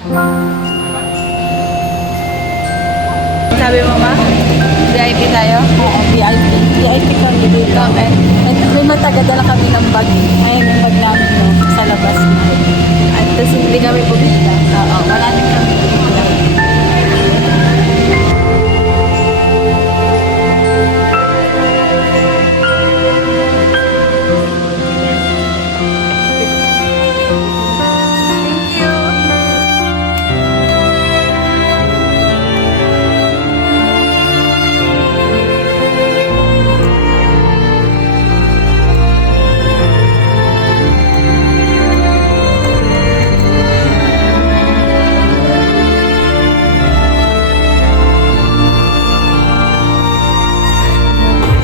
Sabi mo ma? VIP tayo? Oo, VIP. VIP kami dito. Okay. At may matagadala kami ng bag. Ayun yung bag namin no, sa labas na. At tapos hindi kami bumita. Oo, wala din kami bumila.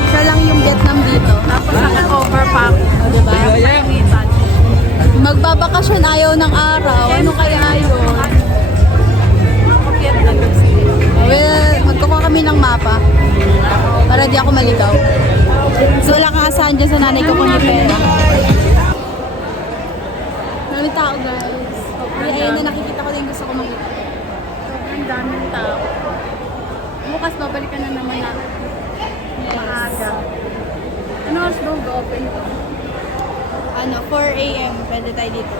Siya lang yung Vietnam dito. Tapos naka-overpack. Diba? Painitan. Magbabakasyon ayaw ng araw. Ano kaya yun? Well, magkukuha kami ng mapa. Para di ako maligaw. So wala kang asahan dyan sa nanay ko kung may pera. Maraming tao guys. Ayun na nakikita ko din gusto ko makita. Sobrang daming tao. Bukas babalikan na naman natin. Maaga. Ano oras ba mag-open ito? 4 a.m. Pwede tayo dito.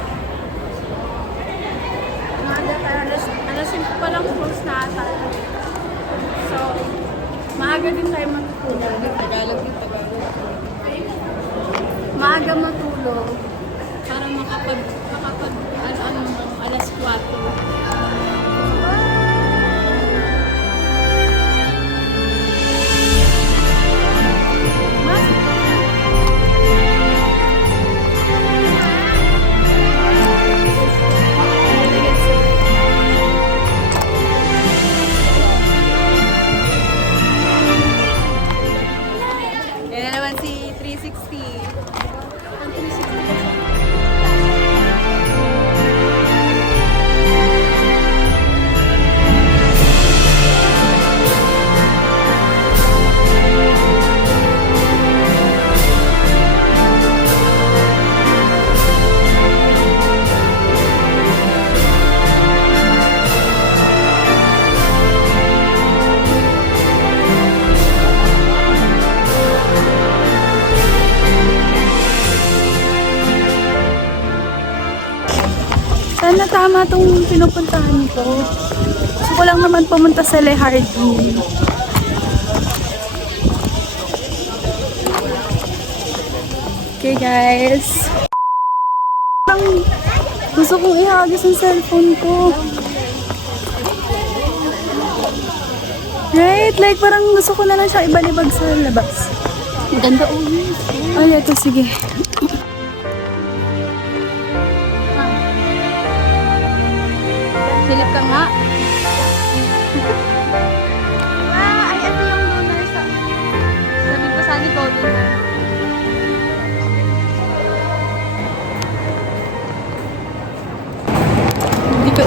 Maaga tayo. Alas 5 pa lang close na ata. So, maaga din tayo matulog. Tagalog din Tagalog. Maaga matulog. Para makapag alas 4. Yan na naman si 360. Ang 360. Sana tama tong pinupuntahan ko. Gusto ko lang naman pumunta sa Le Jardin. Okay guys. Gusto kong ihagis ang cellphone ko. Right? Like parang gusto ko na lang siya ibalibag sa labas. Ang ganda ulit. Ay, ito sige. Silip ka nga. Ay, ito yung lunar sa... Sabi ko sana golden.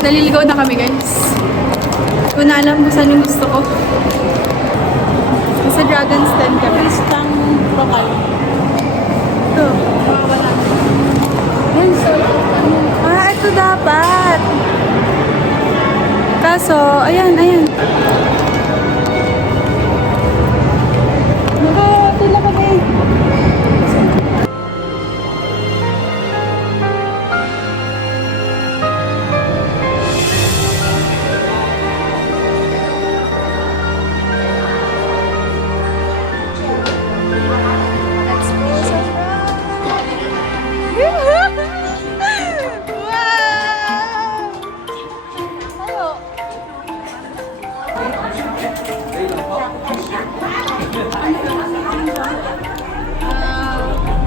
Naliligaw na kami guys. Hindi ko na alam kung saan yung gusto ko. Sa Dragon's Den kami. Kristang lokal. Ito. Mawawala. Yan, so, Ito dapat. Kaso, ayan. Nakapila kami.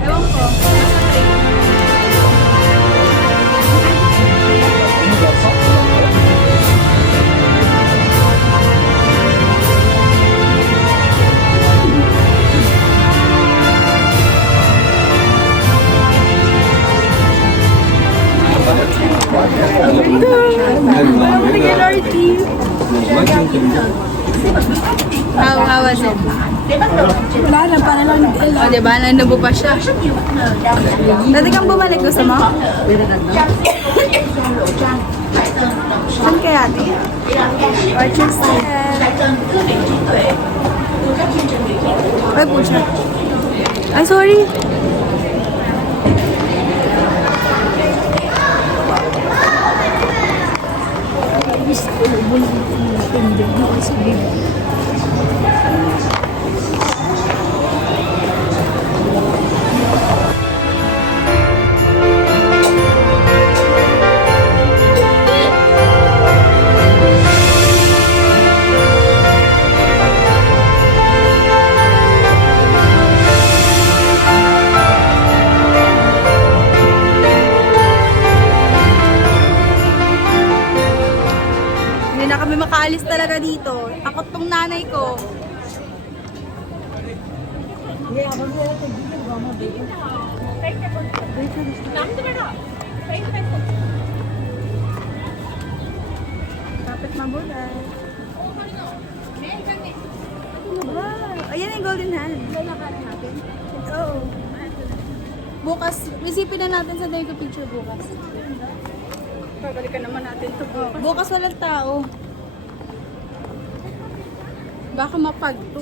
Ewan ko. How was it? wala lang, para lang O, diba? Nanubo pa siya. Dati kang bumalik, gusto mo? Saan kaya ate? Orchard Square. Ay, pucha. Ay, sorry. Hindi na kami makaalis talaga dito. Takot tong nanay ko. Kapit mabulay. Wow! Ayan yung golden hand. Oo. Bukas, isipin na natin sa tayo picture bukas. Babalikan naman natin ito bukas. Bukas walang tao. Baka mapagto.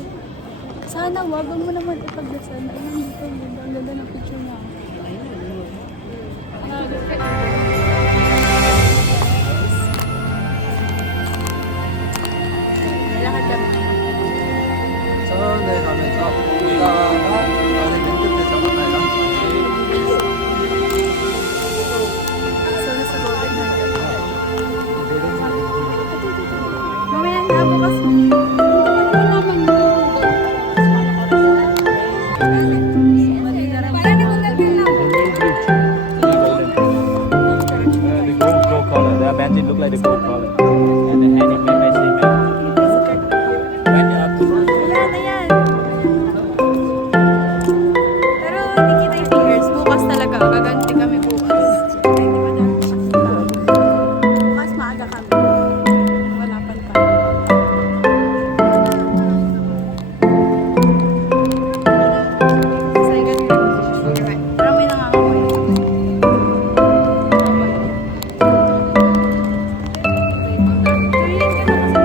Sana, wag mo naman ipagdasan. Ayun, dito. Ang ganda ng picture niya. Lakad kami. 서울에 가면서 우리가 안에 밴드 적었나요? So, nasa golden hand. Mamaya na, bukas. The gold color. Their bandit look like the gold color. And the anime message. When you up to Ayan, ayan. Pero hindi kita yung fingers. Bukas talaga. Gaganti kami bukas. Bukas maaga kami. Wala pa pa. Say ganun. You're right. Parang may nangangamoy. Korean ka na kasi.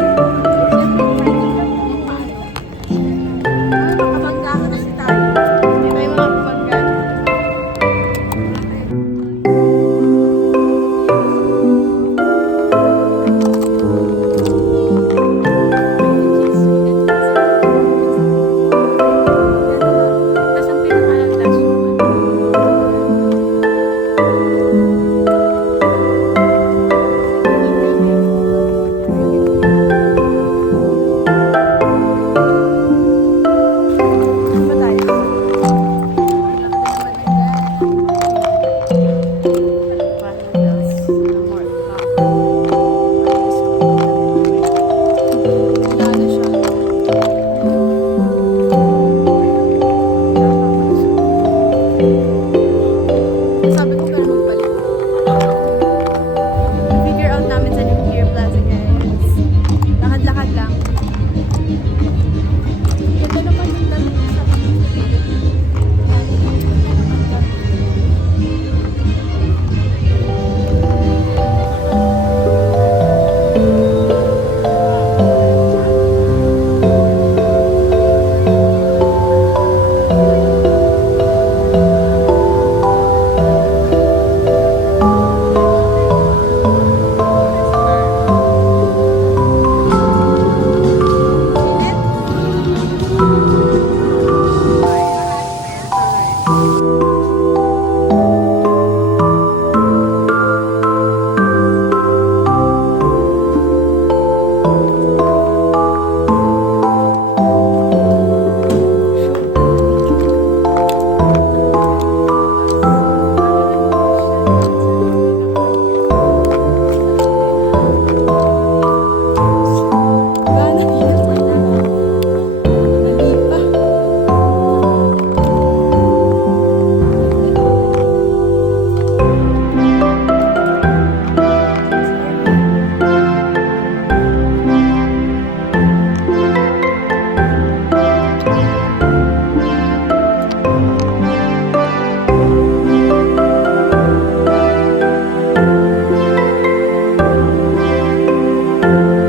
Bye.